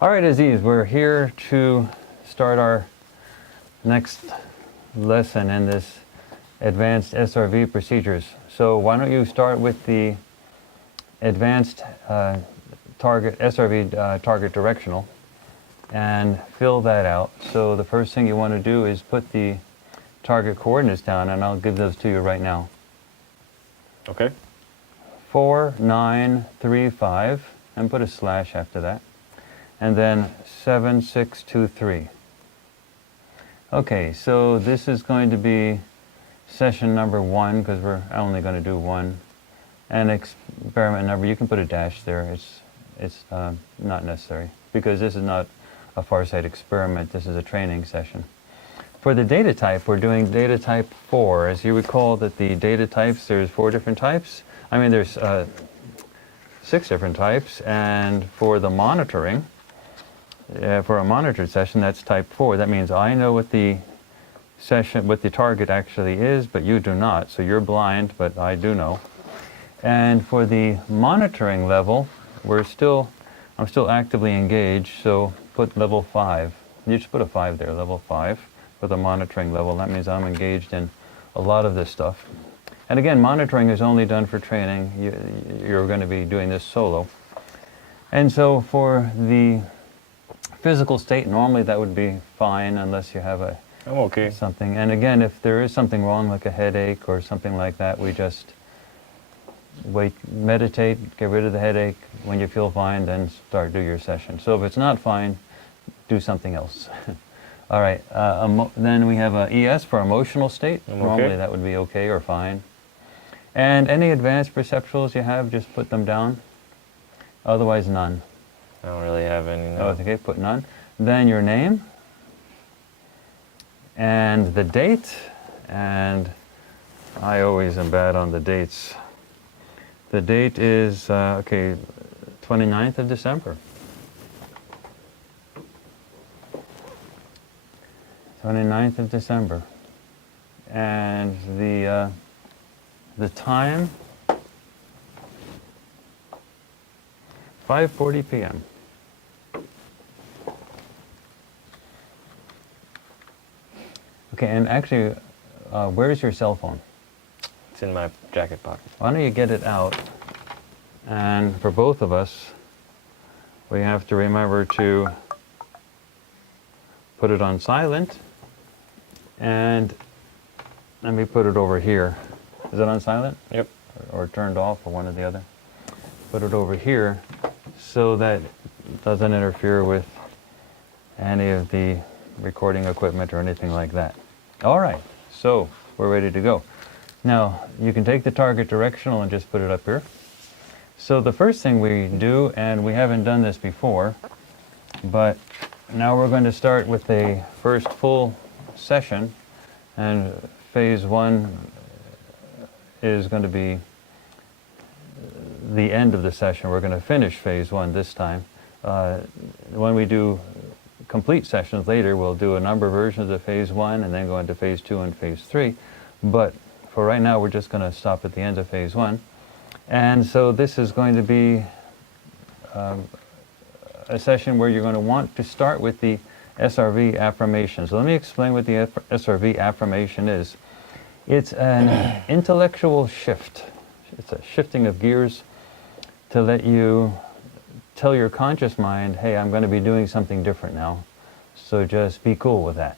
All right, Aziz, we're here to start our next lesson in this advanced SRV procedures. So why don't you start with the advanced target SRV target directional and fill that out. So the first thing you want to do is put the target coordinates down, and I'll give those to you right now. Okay. 4, 9, 3, 5, and put a slash after that. And then 7, 6, 2, 3. Okay, so this is going to be session number 1, because we're only going to do 1. And experiment number, you can put a dash there. It's not necessary, because this is not a far-sight experiment. This is a training session. For the data type, we're doing data type 4. As you recall that the data types, there's 4 different types. I mean, there's 6 different types. And for the monitoring, for a monitored session, that's type 4. That means I know what the target actually is, but you do not. So you're blind, but I do know. And for the monitoring level, I'm still actively engaged, so put level 5. You just put a 5 there, level 5 for the monitoring level. That means I'm engaged in a lot of this stuff. And again, monitoring is only done for training. You're going to be doing this solo. And so for the physical state, normally that would be fine unless you have something. And again, if there is something wrong, like a headache or something like that, we just wait, meditate, get rid of the headache. When you feel fine, then do your session. So if it's not fine, do something else. All right, then we have a ES for emotional state. Normally that would be okay or fine. And any advanced perceptuals you have, just put them down. Otherwise, none. I don't really have any. No. Oh, okay, put none. Then your name and the date, and I always am bad on the dates. The date is, 29th of December. 29th of December. And the time, 5:40 p.m. Okay, and actually, where's your cell phone? It's in my jacket pocket. Why don't you get it out? And for both of us, we have to remember to put it on silent. And let me put it over here. Is it on silent? Yep. Or turned off, or one or the other? Put it over here so that it doesn't interfere with any of the recording equipment or anything like that. All right, so we're ready to go. Now, you can take the target directional and just put it up here. So the first thing we do, and we haven't done this before, but now we're going to start with the first full session, and phase 1 is going to be the end of the session. We're going to finish phase 1 this time. When we do complete sessions later, we'll do a number of versions of phase 1 and then go into phase 2 and phase 3. But for right now, we're just going to stop at the end of phase 1. And so this is going to be a session where you're going to want to start with the SRV affirmation. So let me explain what the SRV affirmation is. It's an intellectual shift. It's a shifting of gears to let you tell your conscious mind, hey, I'm going to be doing something different now. So just be cool with that.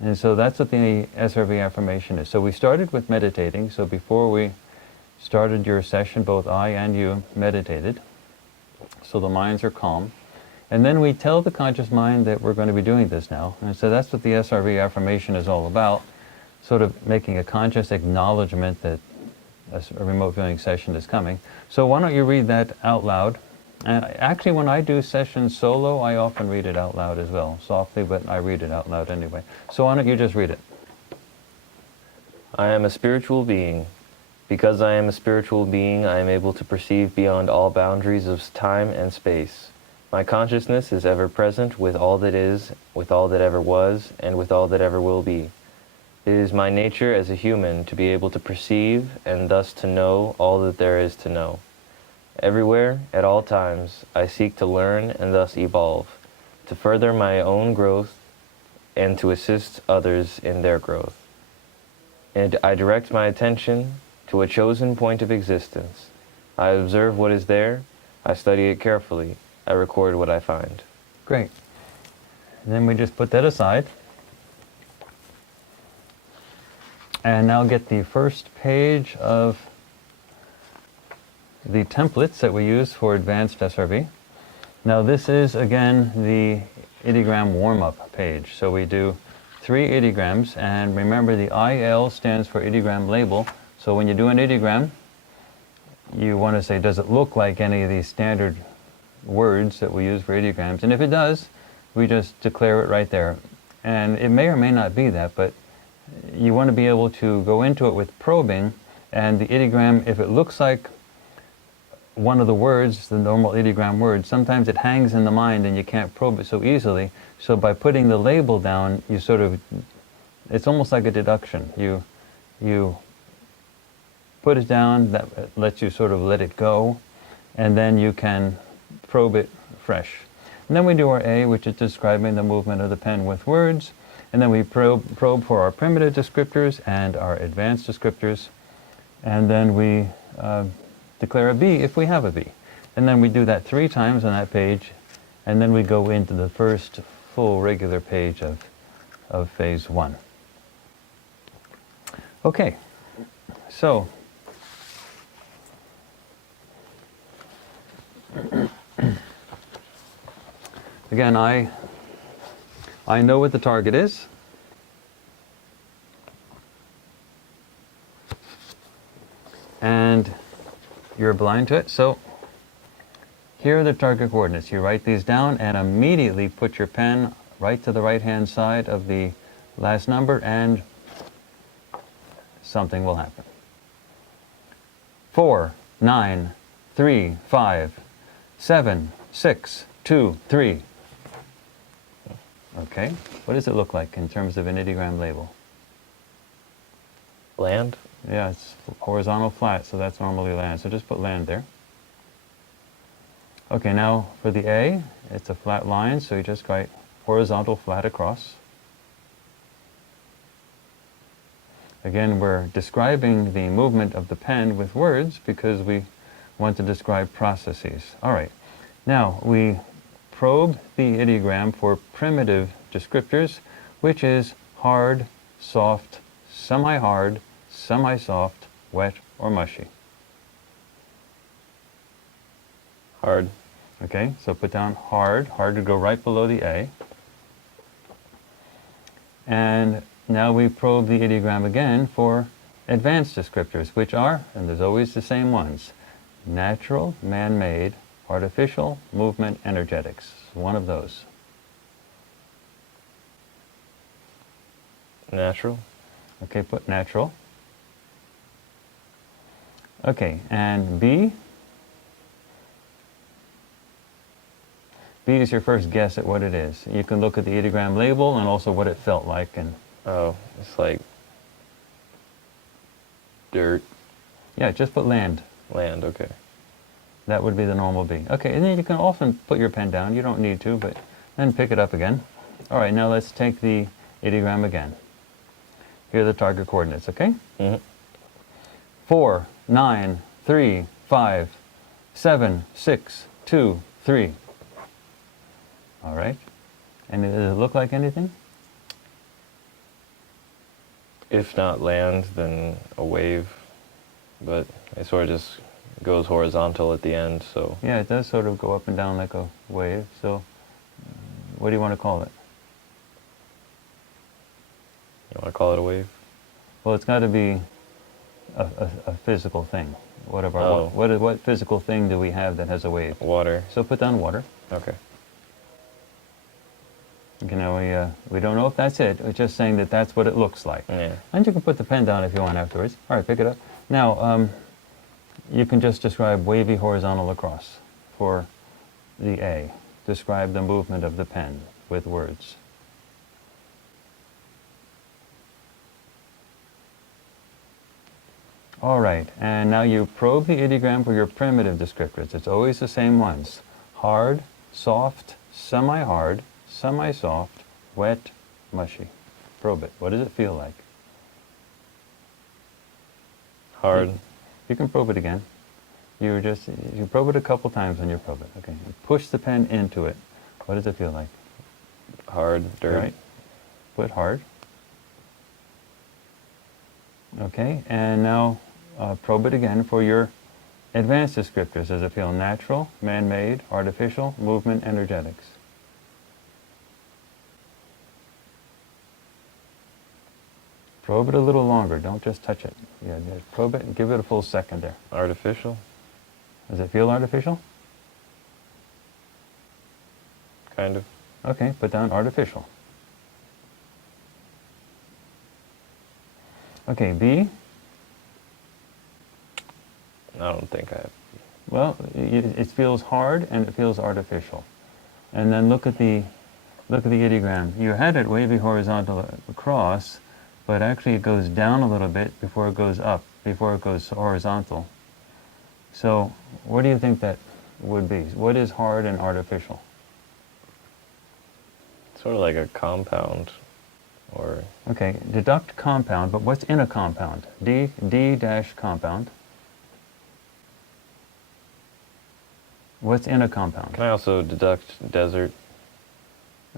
And so that's what the SRV affirmation is. So we started with meditating. So before we started your session, both I and you meditated. So the minds are calm. And then we tell the conscious mind that we're going to be doing this now. And so that's what the SRV affirmation is all about, sort of making a conscious acknowledgement that a remote viewing session is coming. So why don't you read that out loud? And actually, when I do sessions solo, I often read it out loud as well, softly, but I read it out loud anyway. So why don't you just read it? I am a spiritual being. Because I am a spiritual being, I am able to perceive beyond all boundaries of time and space. My consciousness is ever present with all that is, with all that ever was, and with all that ever will be. It is my nature as a human to be able to perceive and thus to know all that there is to know. Everywhere, at all times, I seek to learn and thus evolve, to further my own growth and to assist others in their growth. And I direct my attention to a chosen point of existence. I observe what is there, I study it carefully, I record what I find. Great. And then we just put that aside. And now get the first page of the templates that we use for advanced SRV. Now this is, again, the ideogram warm-up page. So we do 3 ideograms, and remember the IL stands for ideogram label. So when you do an ideogram, you want to say, does it look like any of these standard words that we use for ideograms? And if it does, we just declare it right there. And it may or may not be that, but you want to be able to go into it with probing, and the ideogram, if it looks like one of the words, the normal ideogram word, sometimes it hangs in the mind and you can't probe it so easily. So by putting the label down, you sort of, it's almost like a deduction. You put it down, that lets you sort of let it go, and then you can probe it fresh. And then we do our A, which is describing the movement of the pen with words. And then we probe for our primitive descriptors and our advanced descriptors. And then we declare a B if we have a B. And then we do that 3 times on that page. And then we go into the first full regular page of phase 1. Okay, so again, I know what the target is. And you're blind to it. So here are the target coordinates. You write these down and immediately put your pen right to the right-hand side of the last number, and something will happen. 4, 9, 3, 5, 7, 6, 2, 3. Okay, what does it look like in terms of an ideogram label? Land? Yeah, it's horizontal flat, so that's normally land. So just put land there. Okay, now for the A, it's a flat line, so you just write horizontal flat across. Again, we're describing the movement of the pen with words because we want to describe processes. All right, now we probe the ideogram for primitive descriptors, which is hard, soft, semi-hard, semi-soft, wet, or mushy. Hard. Okay, so put down hard. Hard to go right below the A. And now we probe the ideogram again for advanced descriptors, which are, and there's always the same ones, natural, man-made, artificial, movement, energetics. One of those. Natural. Okay, put natural. Okay, and B? B is your first guess at what it is. You can look at the ideogram label and also what it felt like. And Oh, it's like dirt. yeah, just put land. Land, okay. That would be the normal B. Okay, and then you can often put your pen down. You don't need to, but then pick it up again. All right, now let's take the ideogram again. Here are the target coordinates, okay? Mm-hmm. 4, 9, 3, 5, 7, 6, 2, 3. All right. And does it look like anything? If not land, then a wave. But it sort of just goes horizontal at the end, so... Yeah, it does sort of go up and down like a wave. So what do you want to call it? You want to call it a wave? Well, it's got to be a physical thing. Oh. What physical thing do we have that has a wave? Water. So put down water. Okay. You know, we don't know if that's it. It's just saying that that's what it looks like. Yeah. And you can put the pen down if you want afterwards. All right, pick it up. Now, you can just describe wavy horizontal across for the A. Describe the movement of the pen with words. All right, and now you probe the ideogram for your primitive descriptors. It's always the same ones. Hard, soft, semi-hard, semi-soft, wet, mushy. Probe it. What does it feel like? Hard. You can probe it again. You probe it a couple times and you probe it. Okay. Push the pen into it. What does it feel like? Hard. Dirt. Right. Put hard. Okay, and now probe it again for your advanced descriptors. Does it feel natural, man-made, artificial, movement, energetics? Probe it a little longer. Don't just touch it. Yeah, probe it and give it a full second there. Artificial. Does it feel artificial? Kind of. Okay, put down artificial. Okay, B. I don't think I have. Well, it feels hard and it feels artificial. And then look at the ideogram. You had it wavy horizontal across, but actually it goes down a little bit before it goes up, before it goes horizontal. So what do you think that would be? What is hard and artificial? Sort of like a compound, or Okay, deduct compound, but what's in a compound? D dash compound. What's in a compound? can I also deduct desert?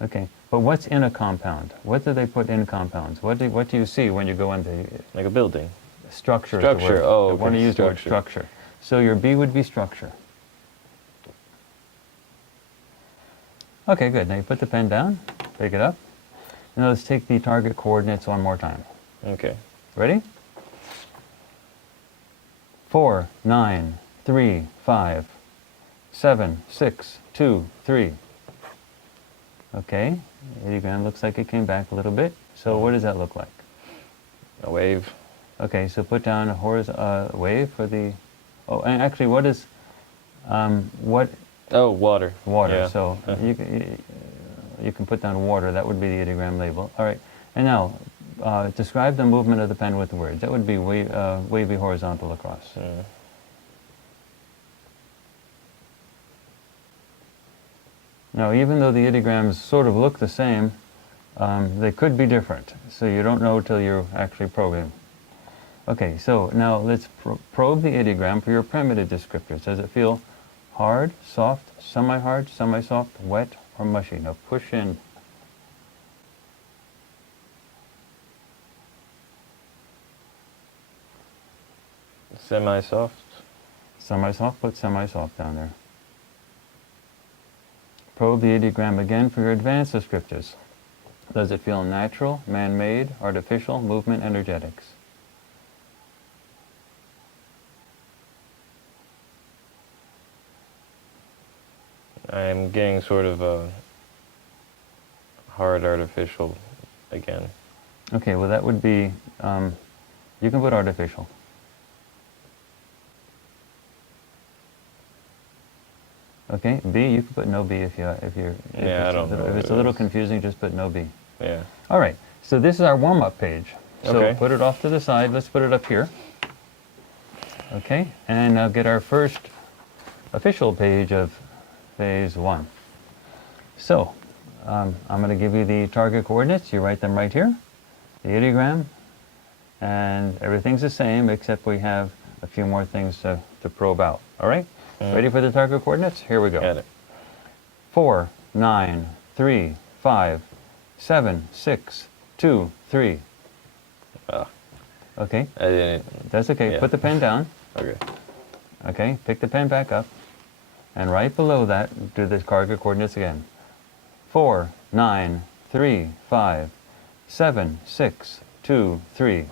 Okay, but what's in a compound? What do they put in compounds? What do you see when you go into Like a building. structure? Is the Structure, word. oh, I want to okay, use the word structure. structure. So your B would be structure. Okay, good. Now you put the pen down, pick it up. Now let's take the target coordinates one more time. Okay. Ready? 4, 9, 3, 5, 7, 6, 2, 3. Okay, ideogram looks like it came back a little bit. So what does that look like? A wave. Okay, so put down a horizontal wave for the. Oh, and actually, what is what Oh, water. water? Yeah. So you can put down water. That would be the ideogram label. All right, and now describe the movement of the pen with the words. That would be wavy horizontal across. Now, even though the ideograms sort of look the same, they could be different. So you don't know till you're actually probing. Okay, so now let's probe the ideogram for your primitive descriptors. Does it feel hard, soft, semi-hard, semi-soft, wet, or mushy? Now push in. Semi-soft. Semi-soft, put semi-soft down there. Probe the ideogram again for your advanced descriptors. Does it feel natural, man-made, artificial, movement, energetics? I'm getting sort of a hard artificial again. Okay, well that would be, you can put artificial. Okay, B, you can put no B if Yeah, I don't know if what it's it a little is. confusing, just put no B. Yeah. All right, so this is our warm-up page. So Okay. put it off to the side. Let's put it up here. Okay, and now get our first official page of phase 1. So I'm going to give you the target coordinates. You write them right here, the ideogram, and everything's the same except we have a few more things to probe out. All right? Ready for the target coordinates? Here we go. Got it. 4, 9, 3, 5, 7, 6, 2, 3. Ah, Okay, I didn't. that's okay. Yeah. Put the pen down. Okay. Okay, pick the pen back up. And right below that, do the target coordinates again. 4, 9, 3, 5, 7, 6, 2, 3.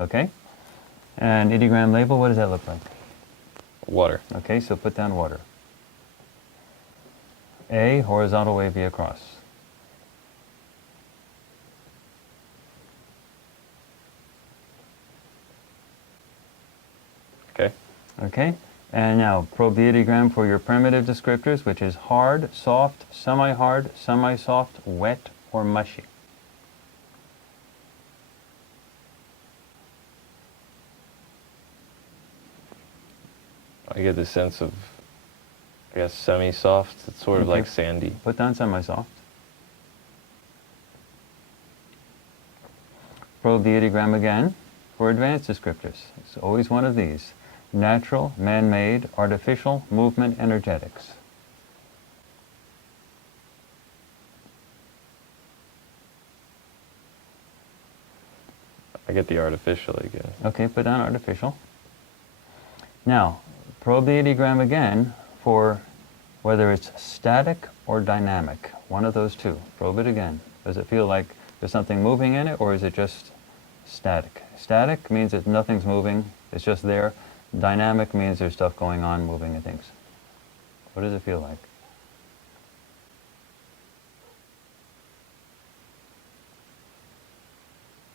Okay? And ideogram label, what does that look like? Water. Okay, so put down water. A, horizontal wavy across. Okay. Okay, and now probe the ideogram for your primitive descriptors, which is hard, soft, semi-hard, semi-soft, wet, or mushy. I get this sense of, I guess, semi-soft. It's sort of Okay. like sandy. Put down semi-soft. Probe the ideogram again for advanced descriptors. It's always one of these. Natural, man-made, artificial, movement, energetics. I get the artificial again. Okay, put down artificial. Now, probe the ideogram again for whether it's static or dynamic. One of those two. Probe it again. Does it feel like there's something moving in it, or is it just static? Static means that nothing's moving, it's just there. Dynamic means there's stuff going on, moving and things. What does it feel like?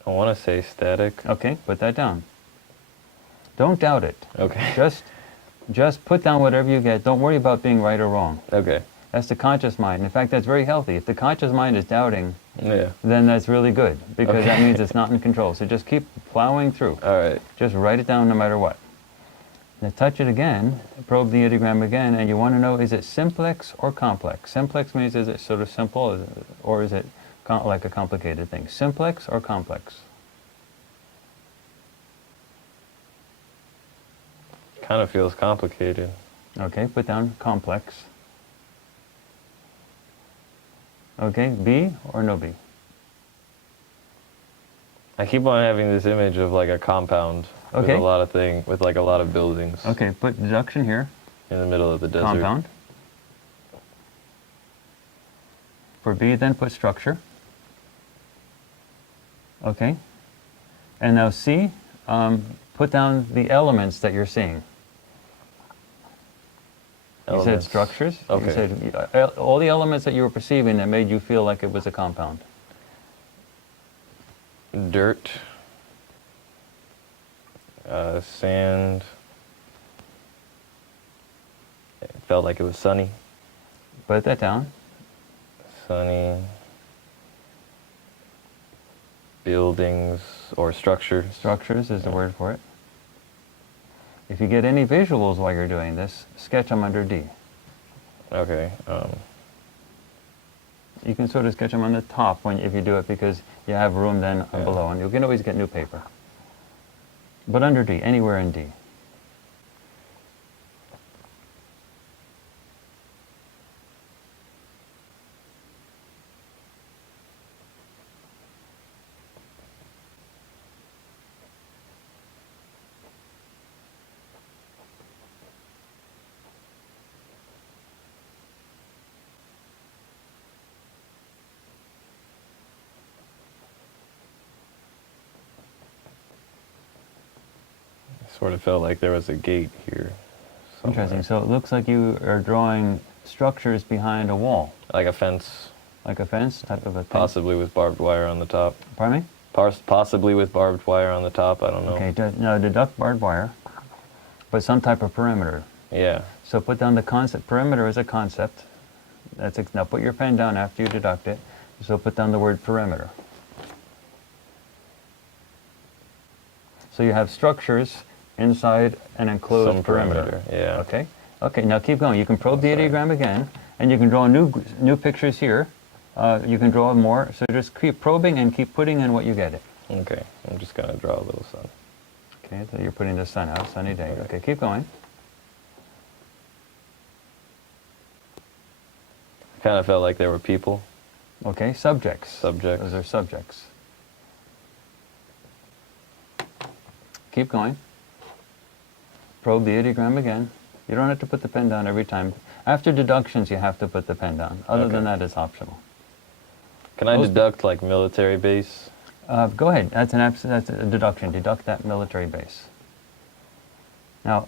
I want to say static. Okay, put that down. Don't doubt it. Okay. Just put down whatever you get. Don't worry about being right or wrong. Okay. That's the conscious mind. In fact, that's very healthy. If the conscious mind is doubting, Yeah. then that's really good, because Okay. that means it's not in control. So just keep plowing through. All right. Just write it down no matter what. Now touch it again, probe the ideogram again, and you want to know, is it simplex or complex? Simplex means, is it sort of simple, or is it like a complicated thing? Simplex or complex? Kind of feels complicated. Okay, put down complex. Okay, B or no B? I keep on having this image of like a compound Okay. with a lot of with like a lot of buildings Okay, put deduction here, in the middle of the desert. compound. For B, then put structure. Okay. And now C, put down the elements that you're seeing. You said Elements. structures. Okay. You said all the elements that you were perceiving that made you feel like it was a compound. Dirt. Sand. It felt like it was sunny. Put that down. Sunny. Buildings or structures. Structures is the word for it. If you get any visuals while you're doing this, sketch them under D. Okay. You can sort of sketch them on the top if you do it, because you have room then Yeah. below, and you can always get new paper. But under D, anywhere in D. Sort of felt like there was a gate here. somewhere. Interesting. So it looks like you are drawing structures behind a wall, Like a fence, like a fence type of a thing. possibly with barbed wire on the top. Pardon me? Possibly with barbed wire on the top, I don't know. Okay, now deduct barbed wire, but some type of perimeter. Yeah. So put down the concept. Perimeter is a concept. Now put your pen down after you deduct it. So put down the word perimeter. So you have structures inside an enclosed Some perimeter. yeah. Okay. Okay. Now keep going. You can probe the Sorry. ideogram again, and you can draw new pictures here. You can draw more. So just keep probing and keep putting in what you get it. Okay, I'm just gonna draw a little sun. Okay. So you're putting the sun out. Sunny day. Okay. Okay. Keep going. Kind of felt like there were people. Okay. Subjects. Subjects. Those are subjects. Keep going. Probe the ideogram again. You don't have to put the pen down every time. After deductions, you have to put the pen down. Other Okay. than that, it's optional. Can I Most- deduct like military base? Go ahead. That's a deduction. Deduct that military base. Now,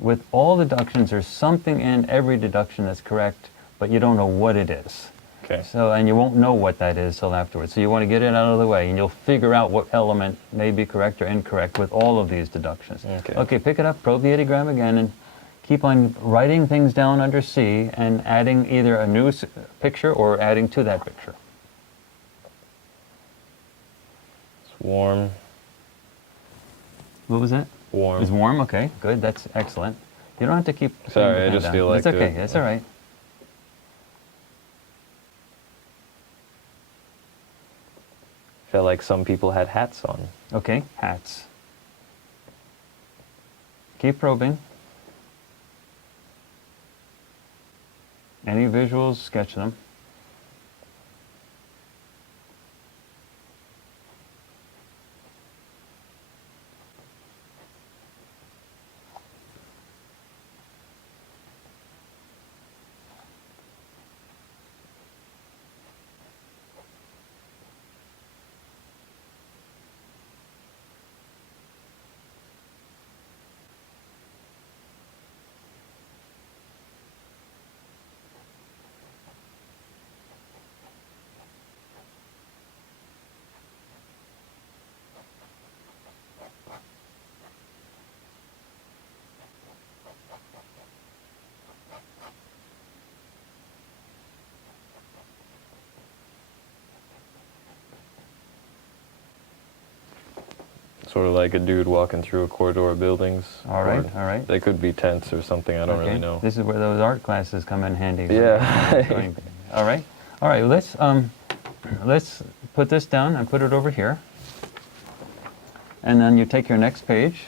with all deductions, there's something in every deduction that's correct, but you don't know what it is. Okay. So, and you won't know what that is till afterwards. So you want to get it out of the way, and you'll figure out what element may be correct or incorrect with all of these deductions. Okay. Okay, pick it up, probe the ideogram again, and keep on writing things down under C and adding either a new picture or adding to that picture. It's warm. What was that? Warm. It's warm? Okay, good. That's excellent. You don't have to keep... Sorry, putting the I pen just down. feel like It's okay. to- That's all right. Felt like some people had hats on. Okay, hats. Keep probing. Any visuals, sketch them. Sort of like a dude walking through a corridor of buildings. All right, Or all right. They could be tents or something, I don't really know. This is where those art classes come in handy. Yeah. All right. All right, let's put this down and put it over here. And then you take your next page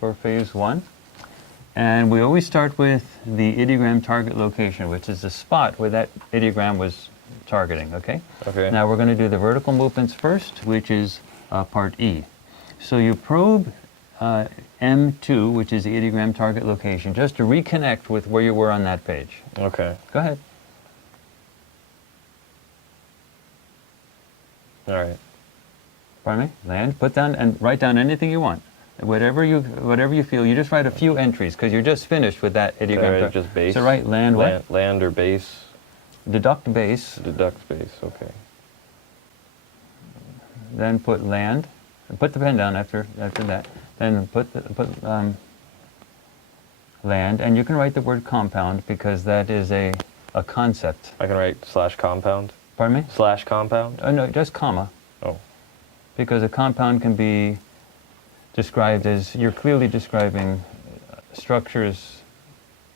for phase 1. And we always start with the ideogram target location, which is the spot where that ideogram was targeting, okay? Okay. Now we're going to do the vertical movements first, which is part E. So you probe M2, which is the ideogram target location, just to reconnect with where you were on that page. Okay. Go ahead. All right. Pardon me? Land, put down, and write down anything you want. Whatever you feel, you just write a few entries, because you're just finished with that ideogram. Can I write just base? So write land, what? Land or base? Deduct base, Deduct base, okay. then put land. Put the pen down after that. Then put land, and you can write the word compound because that is a concept. I can write slash compound? Pardon me? Slash compound? Oh, no, just comma. Oh. Because a compound can be described as, you're clearly describing structures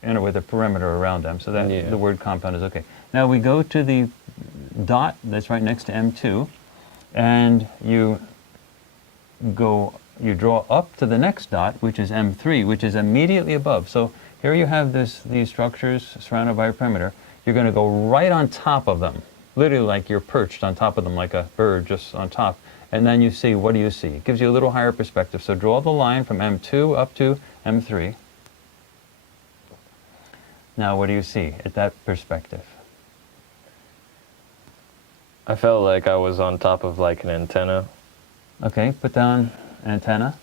with a perimeter around them, so that Yeah. the word compound is okay. Now we go to the dot that's right next to M2, and you draw up to the next dot, which is M3, which is immediately above. So here you have these structures surrounded by a perimeter. You're going to go right on top of them, literally like you're perched on top of them like a bird just on top. And then you see, what do you see? It gives you a little higher perspective. So draw the line from M2 up to M3. Now what do you see at that perspective? I felt like I was on top of like an antenna. Okay, put down an antenna.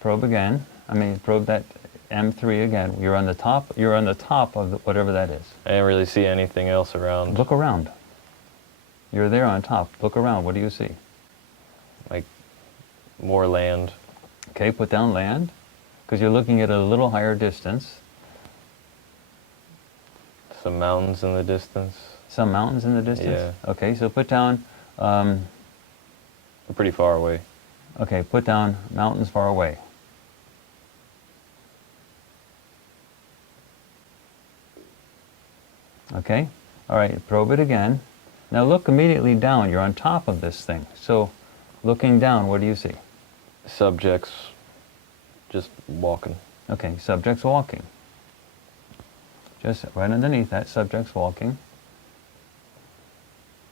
Probe again. Probe that M3 again. You're on the top of whatever that is. I didn't really see anything else around. Look around. You're there on top. Look around. What do you see? Like more land. Okay, put down land, because you're looking at a little higher distance. Some mountains in the distance. Some mountains in the distance? Yeah. Okay, so put down, We're pretty far away. okay, put down mountains far away. Okay, all right, probe it again. Now look immediately down. You're on top of this thing. So looking down, what do you see? Subjects just walking. Okay, subjects walking. Just right underneath that, subjects walking.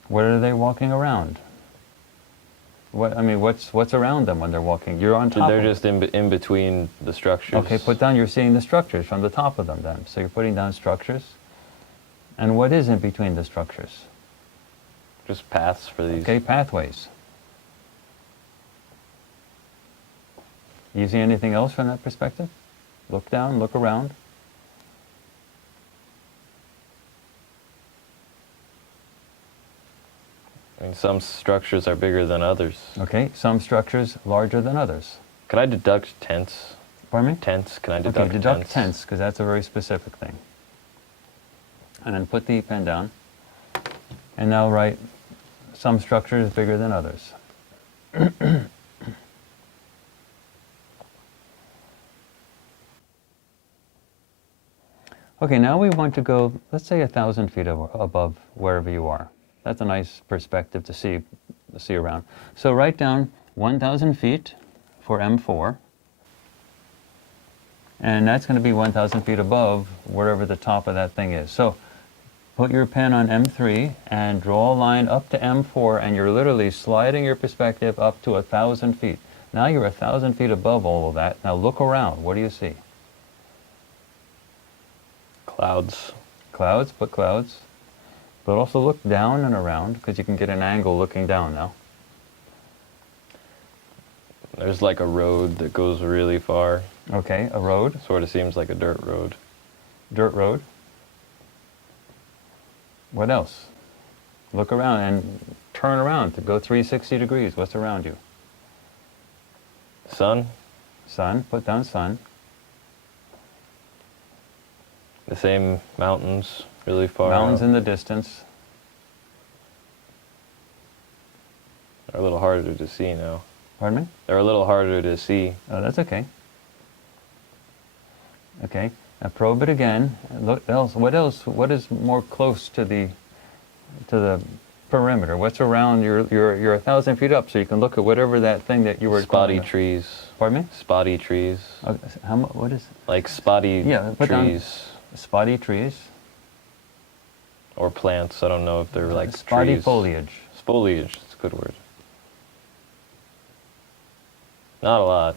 What are they walking around? What's around them when they're walking? You're on top They're of just in between the structures. Okay, put down, you're seeing the structures from the top of them then. So you're putting down structures. And what is in between the structures? Just paths for these. Okay, pathways. You see anything else from that perspective? Look down, look around. I mean, some structures are bigger than others. Okay, some structures larger than others. Can I deduct tents? Pardon me? Tents? Can I deduct Okay, deduct tents? tents, because that's a very specific thing. And then put the pen down. And now write some structures bigger than others. Okay, now we want to go, let's say 1,000 feet above wherever you are. That's a nice perspective to see around. So write down 1,000 feet for M4, and that's going to be 1,000 feet above wherever the top of that thing is. So put your pen on M3 and draw a line up to M4, and you're literally sliding your perspective up to 1,000 feet. Now you're 1,000 feet above all of that. Now look around. What do you see? Clouds. Clouds, put clouds. But also look down and around, because you can get an angle looking down now. There's like a road that goes really far. Okay, a road. Sort of seems like a dirt road. Dirt road. What else? Look around and turn around to go 360 degrees. What's around you? Sun. Sun, put down sun. The same mountains, really far Mountains out. in the distance. They're a little harder to see now. Pardon me? They're a little harder to see. Oh, that's okay. Okay, now probe it again. Look else. What else? What is more close to the perimeter? What's around? You're 1,000 feet up, so you can look at whatever that thing that you were Spotty calling. trees. Pardon me? Spotty trees. What is? Like spotty Yeah, put down trees. Spotty trees. Or plants. I don't know if they're like Spotty trees. foliage. Foliage. That's a good word. Not a lot.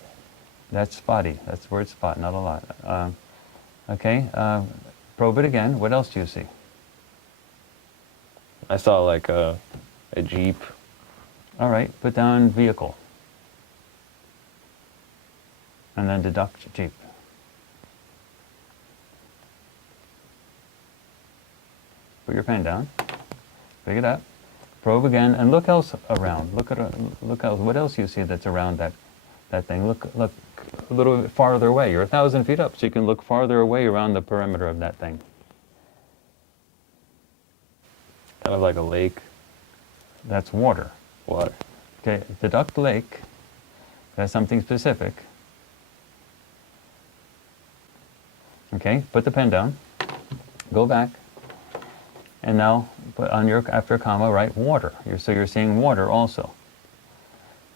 That's spotty. That's the word spot, not a lot. Okay, probe it again. What else do you see? I saw like a Jeep. All right, put down vehicle. And then deduct Jeep. Put your pen down. Pick it up. Probe again, and look else around. Look else. What else you see that's around that thing? Look a little bit farther away. You're 1,000 feet up, so you can look farther away around the perimeter of that thing. Kind of like a lake. That's water. Water. Okay, deduct lake. That's something specific. Okay, put the pen down. Go back. And now, put on your after comma, write water. So you're seeing water also.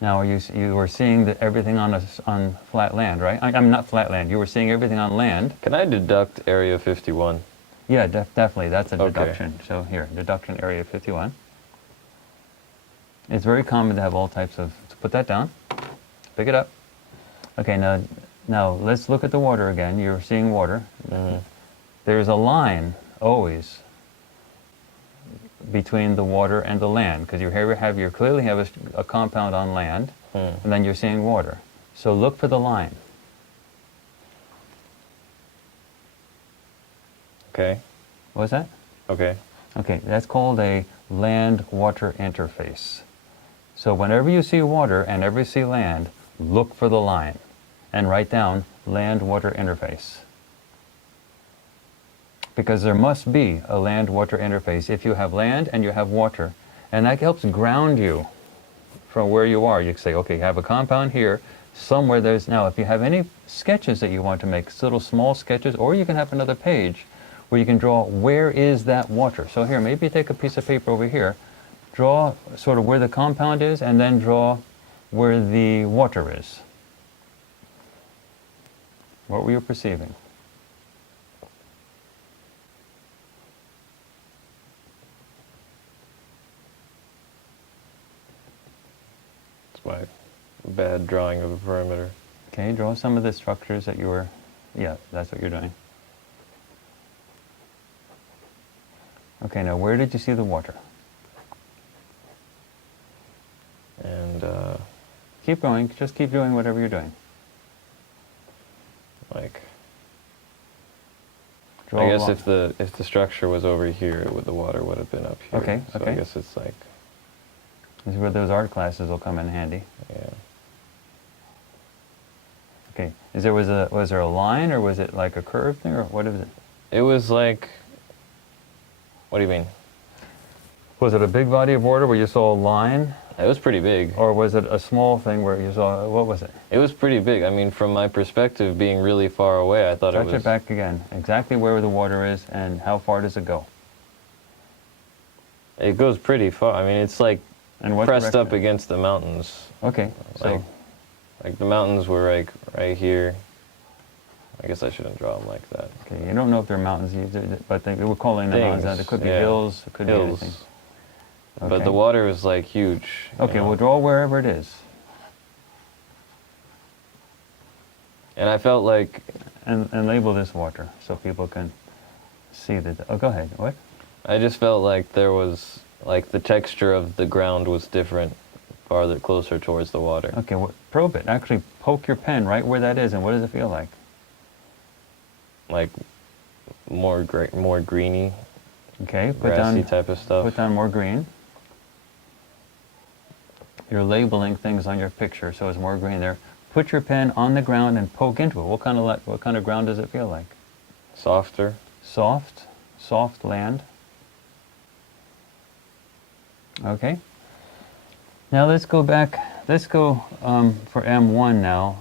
Now you were seeing everything on flat land, right? I'm not flat land. You were seeing everything on land. Can I deduct Area 51? Yeah, definitely. That's a Okay. deduction. So here, deduction area 51. It's very common to have all types of. So put that down. Pick it up. Okay, now let's look at the water again. You're seeing water. Mm-hmm. There's a line always between the water and the land, because you clearly have a compound on land, and then you're seeing water. So look for the line. Okay. What's that? Okay. Okay, that's called a land-water interface. So whenever you see water and ever see land, look for the line and write down land-water interface. Because there must be a land-water interface if you have land and you have water. And that helps ground you from where you are. You say, okay, you have a compound here, somewhere there's... Now, if you have any sketches that you want to make, little small sketches, or you can have another page where you can draw where is that water. So here, maybe take a piece of paper over here, draw sort of where the compound is, and then draw where the water is. What were you perceiving? My bad drawing of a perimeter. Okay, draw some of the structures that you were... Yeah, that's what you're doing. Okay, now where did you see the water? And Keep going, just keep doing whatever you're doing. like, Draw I guess along. if the structure was over here, the water would have been up here. Okay, So okay. I guess it's like, This is where those art classes will come in handy. yeah. Okay, was there a line, or was it like a curved thing, or what is it? It was like, what do you mean? Was it a big body of water where you saw a line? It was pretty big. Or was it a small thing where you saw, what was it? It was pretty big. I mean, from my perspective, being really far away, I thought Touch it was... it back again. Exactly where the water is and how far does it go? It goes pretty far. I mean, it's like And what pressed up direction? against the mountains. Okay, so Like the mountains were like right here. I guess I shouldn't draw them like that. okay, you don't know if they're mountains, but we're calling them mountains. Things, It could be yeah. hills, it could be Hills. anything. But Okay. the water was like huge. you Okay, know? we'll draw wherever it is. And I felt like And label this water so people can see that. Oh, go ahead. What? I just felt like there was like the texture of the ground was different, farther closer towards the water. Okay, probe it. Actually, poke your pen right where that is, and what does it feel like? Like more greeny, Okay, grassy type of stuff. put down more green. You're labeling things on your picture, so it's more green there. Put your pen on the ground and poke into it. What kind of ground does it feel like? Softer. Soft land. Okay. Now let's go back. Let's go for M1 now.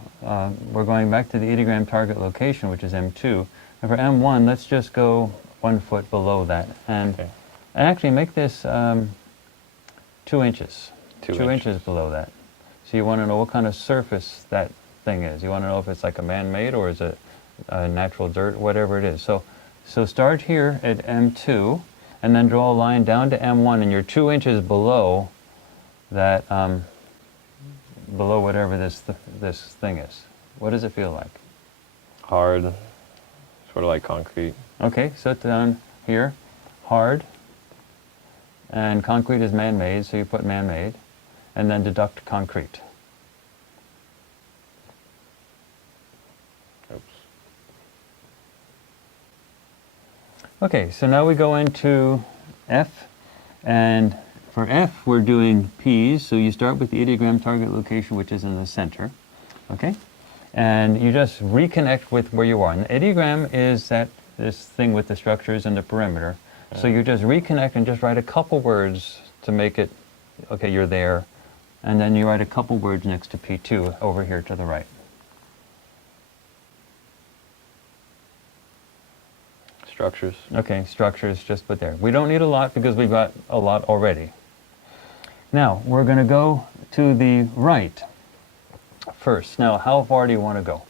We're going back to the ideogram target location, which is M2. And for M1, let's just go 1 foot below that. And, Okay. and actually make this 2 inches. 2 inches below that. So you want to know what kind of surface that thing is. You want to know if it's like a man-made or is it natural dirt, whatever it is. So start here at M2 and then draw a line down to M1 and you're 2 inches below that, below whatever this thing is. What does it feel like? Hard. Sort of like concrete. Okay, so down here, hard, and concrete is man-made, so you put man-made, and then deduct concrete. Oops. Okay, so now we go into F, and for F we're doing P's, so you start with the ideogram target location, which is in the center, okay? And you just reconnect with where you are. And the ideogram is this thing with the structures and the perimeter. So you just reconnect and just write a couple words to make it, okay, you're there. And then you write a couple words next to P2 over here to the right. Structures. Okay, structures, just put there. We don't need a lot because we've got a lot already. Now, we're going to go to the right first. Now, how far do you want to go?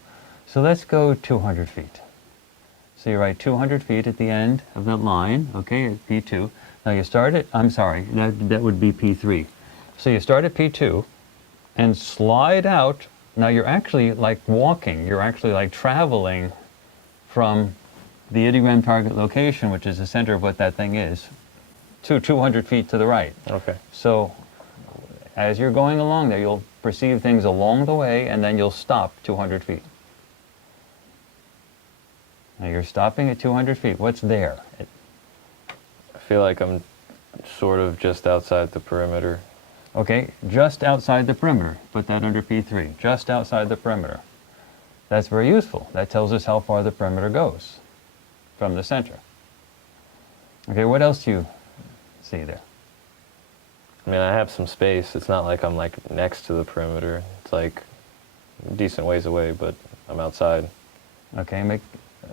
So let's go 200 feet. So you write 200 feet at the end of that line, okay, at P2. Now you start at, I'm sorry, that would be P3. So you start at P2 and slide out. Now you're actually like walking, you're actually like traveling from the ideogram target location, which is the center of what that thing is, to 200 feet to the right. Okay. So as you're going along there, you'll perceive things along the way, and then you'll stop 200 feet. Now you're stopping at 200 feet. What's there? I feel like I'm sort of just outside the perimeter. Okay, just outside the perimeter. Put that under P3. Just outside the perimeter. That's very useful. That tells us how far the perimeter goes from the center. Okay, what else do you see there? I mean, I have some space. It's not like I'm like next to the perimeter. It's like a decent ways away, but I'm outside. Okay,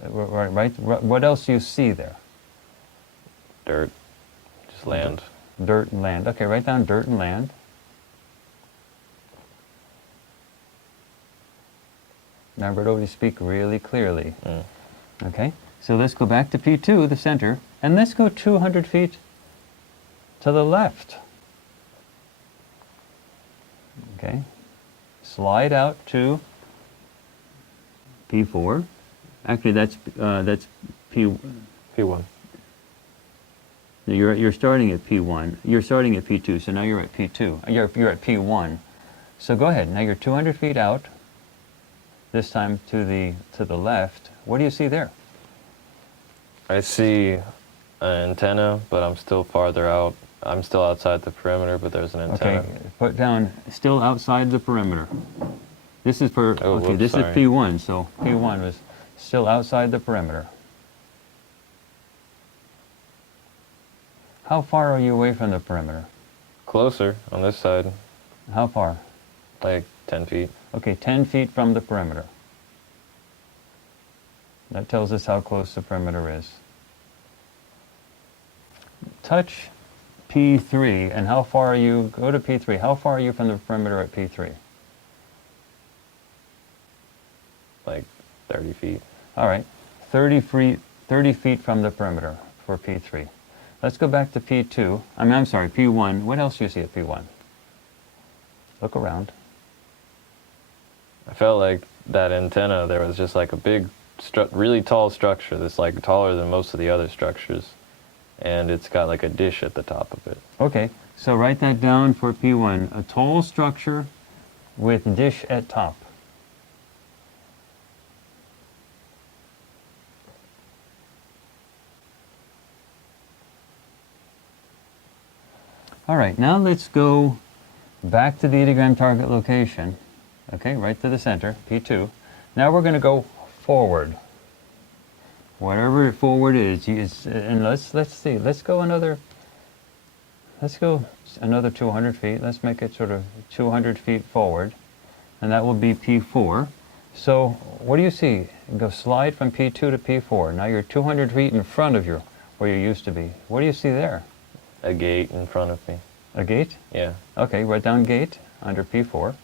right. What else do you see there? Dirt. Just land. Dirt and land. Okay, write down dirt and land. Remember to always speak really clearly. Mm. Okay, so let's go back to P2, the center, and let's go 200 feet to the left. Okay, slide out to P4. Actually, that's P. P1. You're starting at P1. You're starting at P2, so now you're at P2. You're at P1. So go ahead. Now you're 200 feet out. This time to the left. What do you see there? I see an antenna, but I'm still farther out. I'm still outside the perimeter, but there's an antenna. Okay, put down still outside the perimeter. This is for Oh, okay. whoops, This sorry. is P1, so P1 was still outside the perimeter. How far are you away from the perimeter? Closer on this side. How far? Like 10 feet. Okay, 10 feet from the perimeter. That tells us how close the perimeter is. Touch P3, and how far are you, go to P3, how far are you from the perimeter at P3? Like 30 feet. All right, 30 feet from the perimeter for P3. Let's go back to P2, I'm sorry, P1. What else do you see at P1? Look around. I felt like that antenna, there was just like a big, really tall structure that's like taller than most of the other structures. And it's got like a dish at the top of it. Okay, so write that down for P1. A tall structure with dish at top. All right, now let's go back to the ideogram target location. Okay, right to the center, P2. Now we're going to go forward. Whatever forward is, and let's see. Let's go another 200 feet. Let's make it sort of 200 feet forward, and that will be P4. So what do you see? Go slide from P2 to P4. Now you're 200 feet in front of where you used to be. What do you see there? A gate in front of me. A gate? Yeah. Okay, write down gate under P4.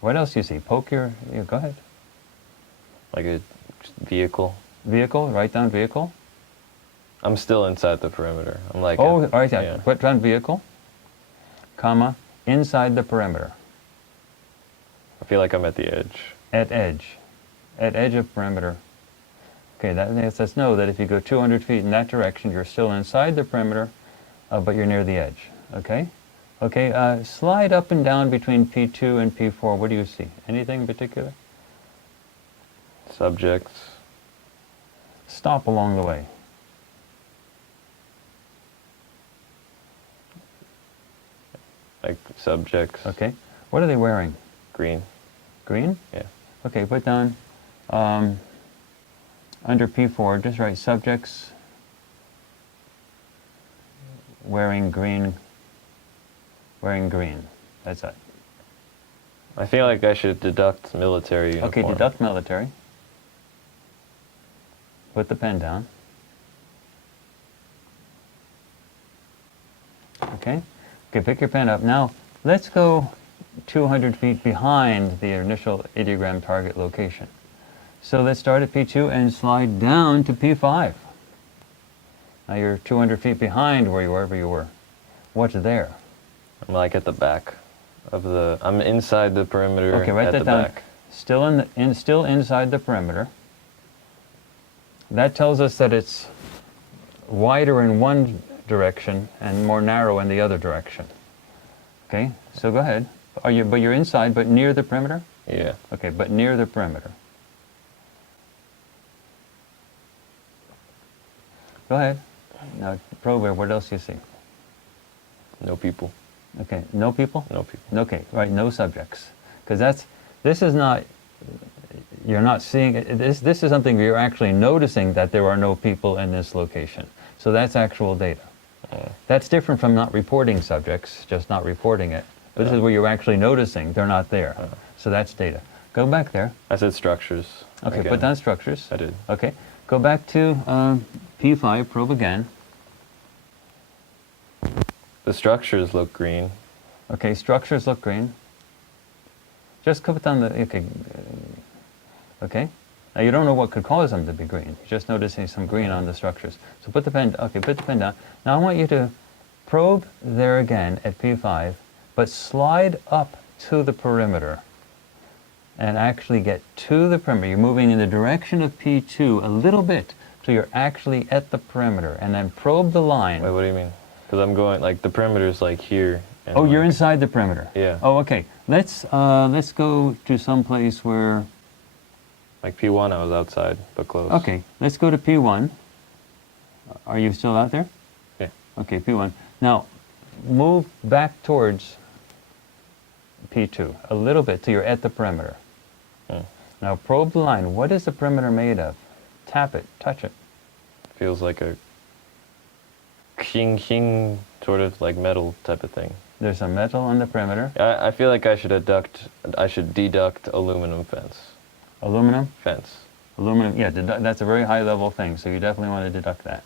What else do you see? Go ahead. Like a vehicle. Vehicle, write down vehicle. I'm still inside the perimeter. I'm like... Oh, all right, yeah. Put down vehicle, comma, inside the perimeter. I feel like I'm at the edge. At edge of perimeter. Okay, that lets us know that if you go 200 feet in that direction, you're still inside the perimeter, but you're near the edge, okay? Okay, slide up and down between P2 and P4. What do you see? Anything in particular? Subjects. Stop along the way. Like subjects. Okay. What are they wearing? Green. Green? Yeah. Okay, put down under P4, just write subjects wearing green. That's it. I feel like I should deduct military uniform. Okay, deduct military. Put the pen down. Okay? Okay, pick your pen up. Now, let's go 200 feet behind the initial ideogram target location. So let's start at P2 and slide down to P5. Now you're 200 feet behind wherever you were. What's there? I'm like at the back of the... I'm inside the perimeter. Okay, write at that the down. back. Still inside the perimeter. That tells us that it's wider in one direction and more narrow in the other direction. Okay, so go ahead. But you're inside, but near the perimeter? Yeah. Okay, but near the perimeter. Go ahead. Now, probe, what else do you see? No people. Okay, no people? No people. Okay, right, no subjects. Because this is not, you're not seeing, this is something you're actually noticing that there are no people in this location. So that's actual data. That's different from not reporting subjects, just not reporting it. But this is where you're actually noticing they're not there. So that's data. Go back there. I said structures. Okay, again. put down structures. I did. Okay, go back to P5, probe again. The structures look green. Okay, structures look green. Just put down the, okay. Now you don't know what could cause them to be green. You're just noticing some green on the structures. So put the pen down. Now I want you to probe there again at P5, but slide up to the perimeter and actually get to the perimeter. You're moving in the direction of P2 a little bit till you're actually at the perimeter, and then probe the line. Wait, what do you mean? Because I'm going, like, the perimeter's like here. And Oh, you're like, inside the perimeter? Yeah. Oh, okay. Let's go to some place where... Like P1, I was outside, but close. Okay, let's go to P1. Are you still out there? Yeah. Okay, P1. Now, move back towards P2 a little bit till you're at the perimeter. Now, probe the line. What is the perimeter made of? Tap it, touch it. Feels like a xing xing, sort of like metal type of thing. There's some metal on the perimeter. I feel like I should deduct aluminum fence. Aluminum? Fence. Aluminum, yeah, that's a very high level thing, so you definitely want to deduct that.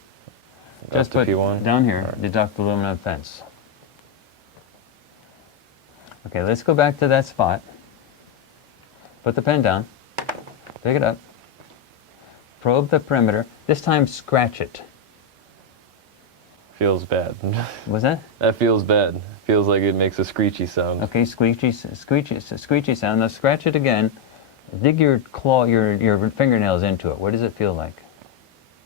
Just Up to put P1? down here, Alright. deduct aluminum fence. Okay, let's go back to that spot. Put the pen down, pick it up, probe the perimeter. This time scratch it. Feels bad. Was that? That feels bad. Feels like it makes a screechy sound. Okay, squeechy sound. Now scratch it again. Dig your claw, your fingernails into it. What does it feel like?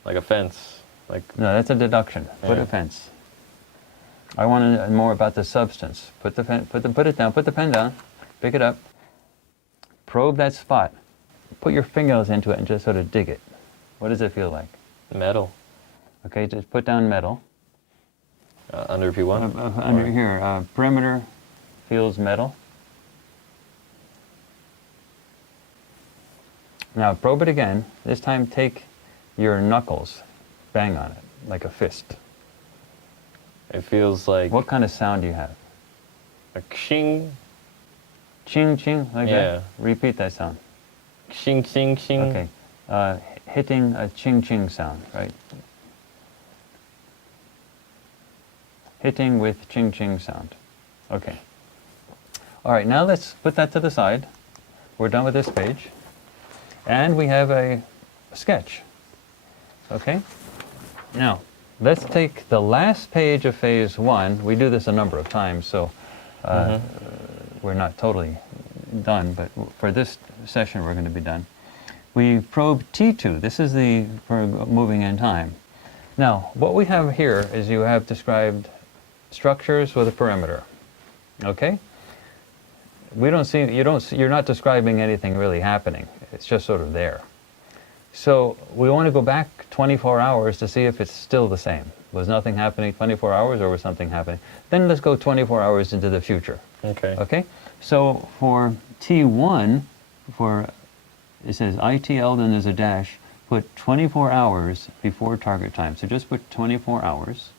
Like a fence. Like No, that's a deduction. Put Yeah. a fence. I want to know more about the substance. Put it down. Put the pen down. Pick it up. Probe that spot. Put your fingernails into it and just sort of dig it. What does it feel like? metal. Okay, just put down metal. Under P1? Under here, perimeter feels metal. Now probe it again. This time take your knuckles, bang on it like a fist. It feels like What kind of sound do you have? a xing, Ching, ching, like Yeah. that? Repeat that sound. xing, xing, xing. Okay. Hitting a ching, ching sound, right? Hitting with ching, ching sound. Okay. All right, now let's put that to the side. We're done with this page. And we have a sketch. Okay? Now, let's take the last page of phase 1. We do this a number of times, so we're not totally done, but for this session we're going to be done. We probe T2. This is for moving in time. Now, what we have here is you have described structures with a perimeter. Okay? You're not describing anything really happening. It's just sort of there. So we want to go back 24 hours to see if it's still the same. Was nothing happening 24 hours or was something happening? Then let's go 24 hours into the future. Okay. Okay? So for T1, it says ITL, then there's a dash, put 24 hours before target time. So just put 24 hours.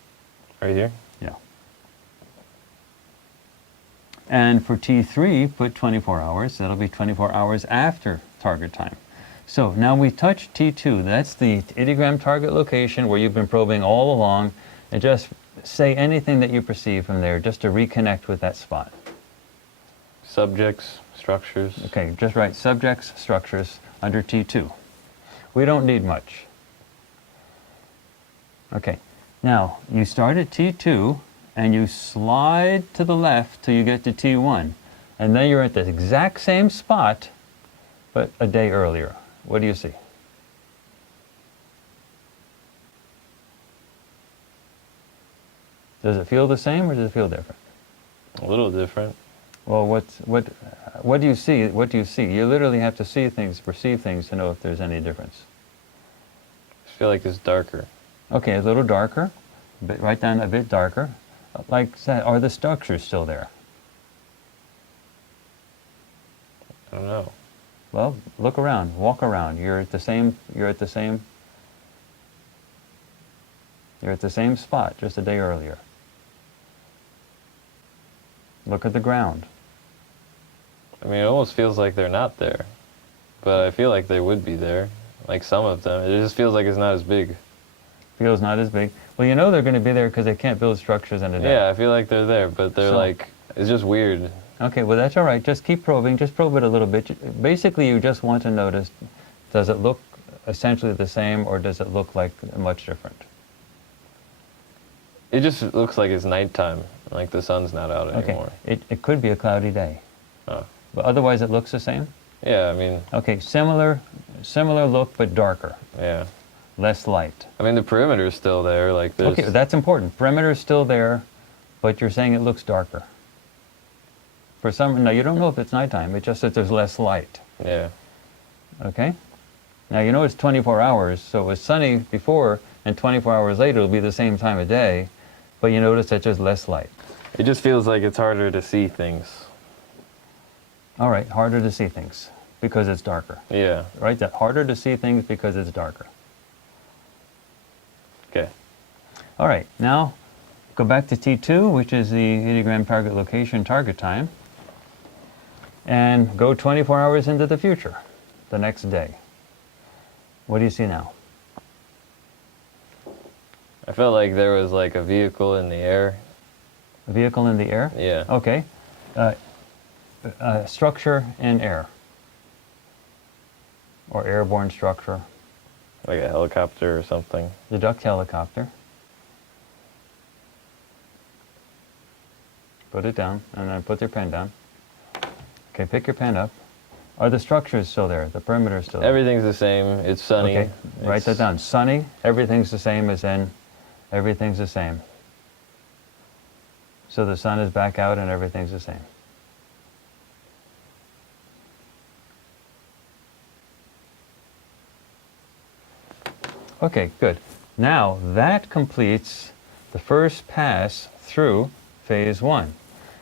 Right here? Yeah. And for T3, put 24 hours. That'll be 24 hours after target time. So now we touch T2. That's the ideogram target location where you've been probing all along. And just say anything that you perceive from there just to reconnect with that spot. Subjects, structures. Okay, just write subjects, structures under T2. We don't need much. Okay, now you start at T2 and you slide to the left till you get to T1. And then you're at the exact same spot, but a day earlier. What do you see? Does it feel the same or does it feel different? A little different. Well, what do you see? What do you see? You literally have to see things, perceive things to know if there's any difference. I feel like it's darker. Okay, a little darker. Write down a bit darker. Like, are the structures still there? I don't know. Well, look around, walk around. You're at the same spot just a day earlier. Look at the ground. I mean, it almost feels like they're not there. But I feel like they would be there. Like some of them. It just feels like it's not as big. Feels not as big. Well, you know they're going to be there because they can't build structures in a day. Yeah, I feel like they're there, but they're like, it's just weird. Okay, well that's all right. Just keep probing. Just probe it a little bit. Basically, you just want to notice, does it look essentially the same or does it look like much different? It just looks like it's nighttime, like the sun's not out anymore. Okay, it could be a cloudy day. Oh. But otherwise it looks the same? Yeah, I mean, Okay, similar look but darker, yeah. less light. I mean, the perimeter's still there, like there's... Okay, that's important. Perimeter is still there, but you're saying it looks darker. Now you don't know if it's nighttime, it's just that there's less light. Yeah. Okay? Now you know it's 24 hours, so it was sunny before, and 24 hours later it'll be the same time of day, but you notice that there's less light. It just feels like it's harder to see things. All right, harder to see things because it's darker. Yeah. Right? That harder to see things because it's darker. Okay. All right, now go back to T2, which is the ideogram target location target time, and go 24 hours into the future, the next day. What do you see now? I felt like there was like a vehicle in the air. A vehicle in the air? Yeah. Okay. Structure in air. Or airborne structure. Like a helicopter or something. Deduct helicopter. Put it down, and then put your pen down. Okay, pick your pen up. Are the structures still there? The perimeter is still there? Everything's the same. It's sunny. Okay, write that down. Sunny, everything's the same as in, everything's the same. So the sun is back out and everything's the same. Okay, good. Now that completes the first pass through phase 1.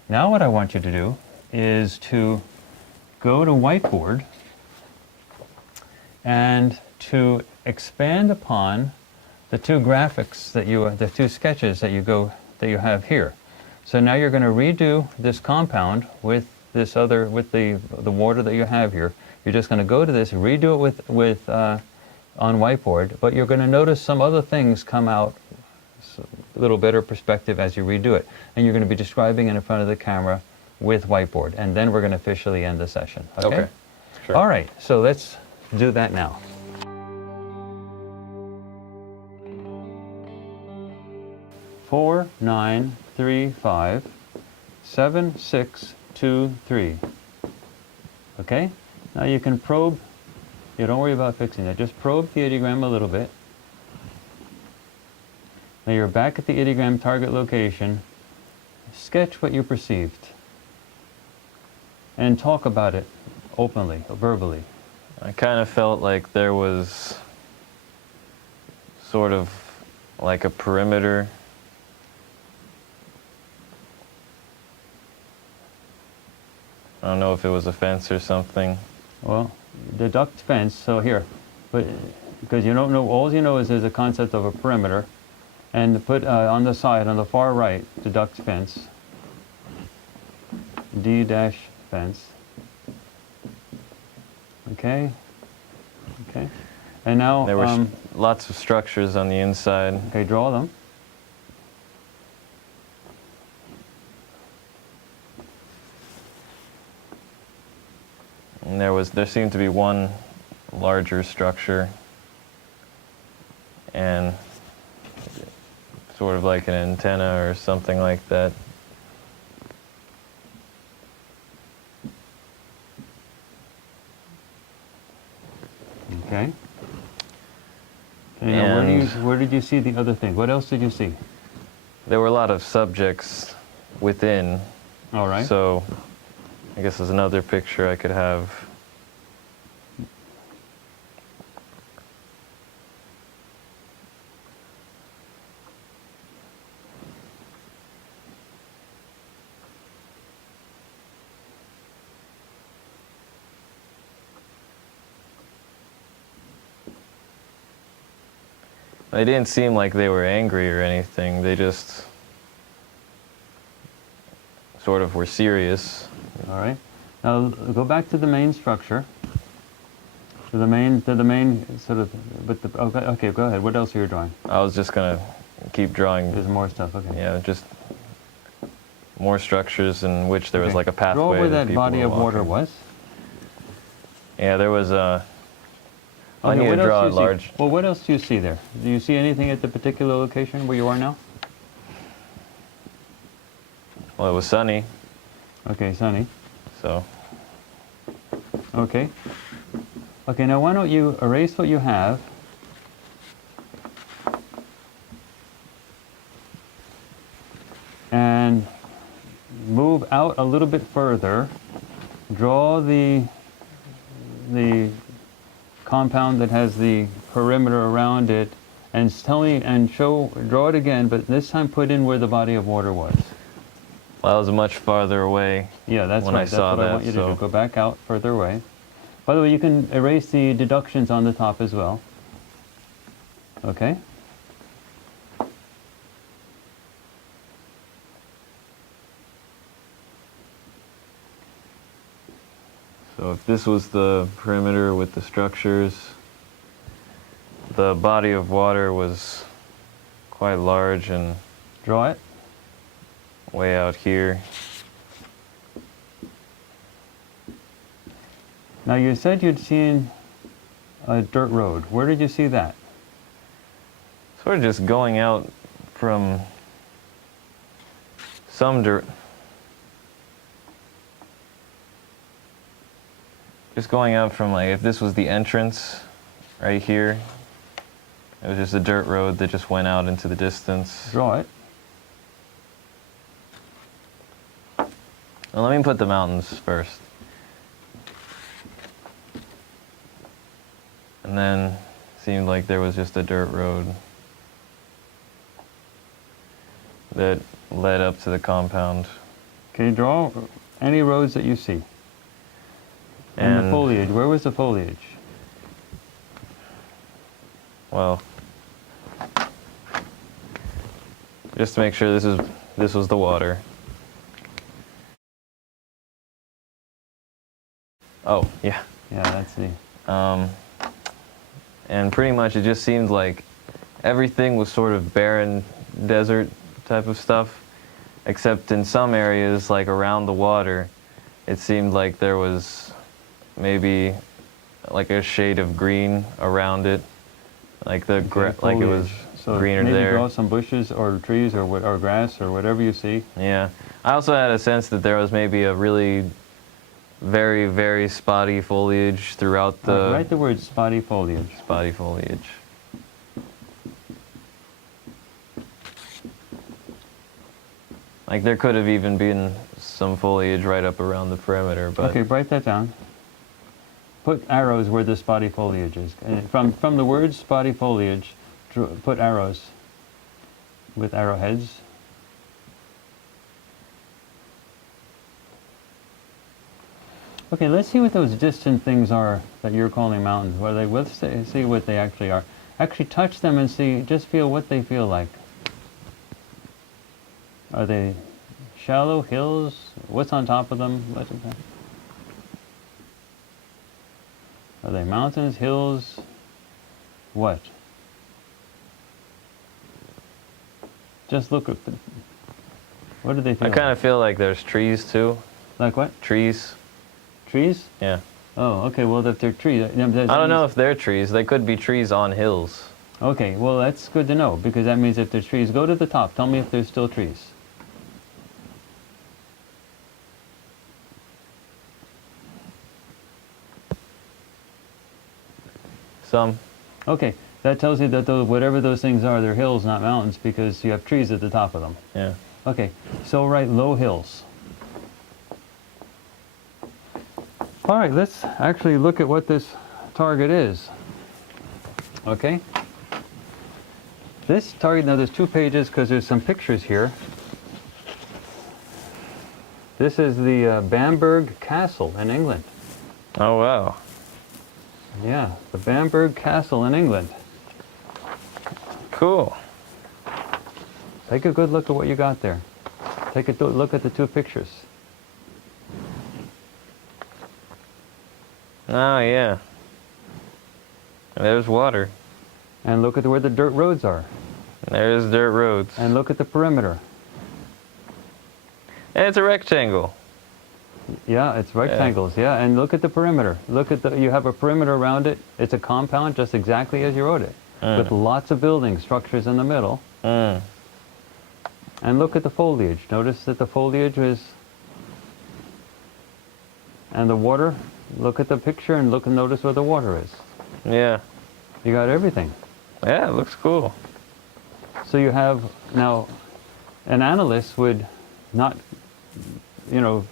Now what I want you to do is to go to whiteboard and to expand upon the two graphics that the two sketches that you have here. So now you're going to redo this compound with this other, with the water that you have here. You're just going to go to this, redo it with on whiteboard, but you're going to notice some other things come out, a little better perspective as you redo it. And you're going to be describing it in front of the camera with whiteboard. And then we're going to officially end the session. Okay? Sure. All right, so let's do that now. Four, 9, 3, 5, 7, 6, 2, 3. Okay? Now you can probe. You don't worry about fixing it. Just probe the ideogram a little bit. Now you're back at the ideogram target location. Sketch what you perceived. And talk about it openly, verbally. I kind of felt like there was sort of like a perimeter. I don't know if it was a fence or something. Well, deduct fence, so here, but because you don't know, all you know is there's a concept of a perimeter, and put on the side, on the far right, deduct fence, D dash fence, okay, okay, and now, There were lots of structures on the inside. okay, draw them. And there seemed to be one larger structure and sort of like an antenna or something like that. Okay. And now where did you see the other thing? What else did you see? There were a lot of subjects within. All right. So I guess there's another picture I could have. They didn't seem like they were angry or anything. They just sort of were serious. All right. Now go back to the main structure. To the main sort of. But okay, go ahead. What else are you drawing? I was just gonna keep drawing. There's more stuff. Okay. Yeah, just more structures in which there was like a pathway. Draw where that people body were of water walking. was. Yeah, there was a. I Okay, need what to else draw do a you large. see? Well, what else do you see there? Do you see anything at the particular location where you are now? Well, it was sunny, Okay, sunny. so Okay. Okay, now why don't you erase what you have. And move out a little bit further. Draw the compound that has the perimeter around it, and draw it again, but this time put in where the body of water was. well, I was much farther away. Yeah, that's When right. I That's saw what I that, want you to so- do. Go back out further away. By the way, you can erase the deductions on the top as well. Okay? So if this was the perimeter with the structures, the body of water was quite large and Draw it. way out here. Now you said you'd seen a dirt road. Where did you see that? Sort of just going out from some dirt. Just going out from, like, if this was the entrance right here, it was just a dirt road that just went out into the distance. Draw it. Well, let me put the mountains first. And then it seemed like there was just a dirt road that led up to the compound. Can you draw any roads that you see? And the foliage. Where was the foliage? Well, just to make sure this was the water. Oh, yeah. Yeah, that's the... And pretty much it just seemed like everything was sort of barren desert type of stuff, except in some areas, like around the water, it seemed like there was maybe like a shade of green around it, like the like it was so greener maybe there. Draw some bushes or trees or or grass or whatever you see. Yeah, I also had a sense that there was maybe a really very, very spotty foliage throughout the... Write the word spotty foliage. Spotty foliage. Like there could have even been some foliage right up around the perimeter, but... Okay, write that down. Put arrows where the spotty foliage is. From the word spotty foliage, put arrows with arrowheads. Okay, let's see what those distant things are that you're calling mountains. What are they? Let's see what they actually are. Actually touch them and see, just feel what they feel like. Are they shallow hills? What's on top of them? Are they mountains, hills? What? Just look at them. What do they feel I kind of feel like there's trees too. like? What? Trees. Trees? Yeah. Oh, okay, well if they're trees... I don't know if they're trees. They could be trees on hills. Okay, well that's good to know, because that means if there's trees, go to the top. Tell me if there's still trees. Some. Okay, that tells you that whatever those things are, they're hills, not mountains, because you have trees at the top of them. Yeah. Okay, so write low hills. All right, let's actually look at what this target is. Okay? This target, now there's 2 pages because there's some pictures here. This is the Bamberg Castle in England. Oh, wow. Yeah, the Bamberg Castle in England. Cool. Take a good look at what you got there. Take a look at the 2 pictures. Oh, yeah. There's water. And look at where the dirt roads are. There's dirt roads. And look at the perimeter. And it's a rectangle. Yeah, it's rectangles, yeah. And look at the perimeter. Look at you have a perimeter around it. It's a compound just exactly as you wrote it. With lots of building structures in the middle. And look at the foliage. Notice that the foliage is... And the water. Look at the picture and look and notice where the water is. Yeah. You got everything. Yeah, it looks cool. So you have now, an analyst would not,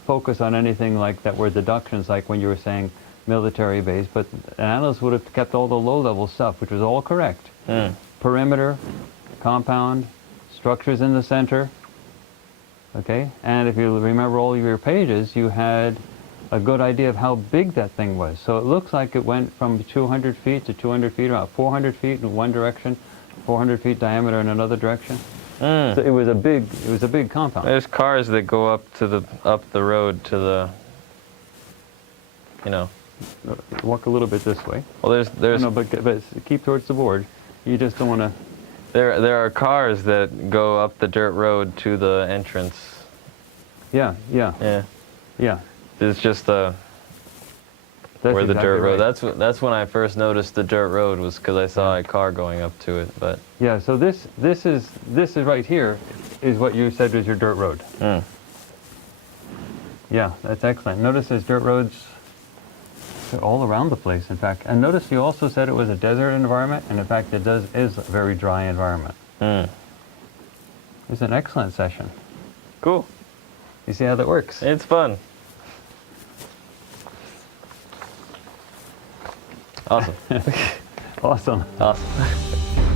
focus on anything like that were deductions, like when you were saying military base, but an analyst would have kept all the low-level stuff, which was all correct. Perimeter, compound, structures in the center, okay? And if you remember all of your pages, you had a good idea of how big that thing was. So it looks like it went from 200 feet to 200 feet, about 400 feet in one direction, 400 feet diameter in another direction. So it was a big compound. There's cars that go up the road to you know. Walk a little bit this way. Well, there's No, but keep towards the board. You just don't want to. there are cars that go up the dirt road to the entrance. Yeah, yeah, Yeah, yeah. it's just That's where the exactly dirt road. right. That's when I first noticed the dirt road, was because I saw a car going up to it. But Yeah. So this is right here is what you said was your dirt road. Yeah, that's excellent. Notice there's dirt roads all around the place, in fact. And notice you also said it was a desert environment, and in fact it is a very dry environment. It's an excellent session. cool. You see how that works? It's fun. Awesome. Awesome. Awesome.